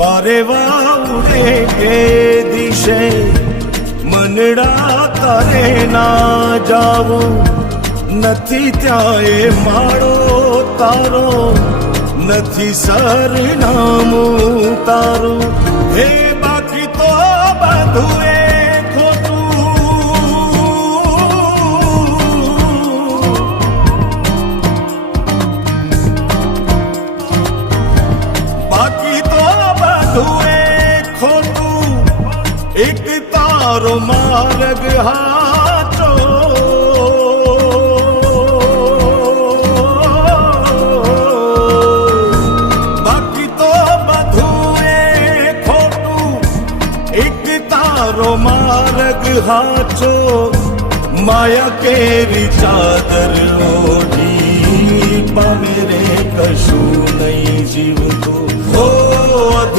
પારેવા ઉડે કે દિશે મનડા તારે ના જાવું નથી ત્યાં એ માળો તારો નથી સરનામું તારું હે બાકી તો બધું એ एक तारो मार्ग हाचो बाकी तो बधुए खोटू एक तारो मार्ग हाचो माया केरी चादर ओढ़ी पामेरे कशू नहीं जीव तो हो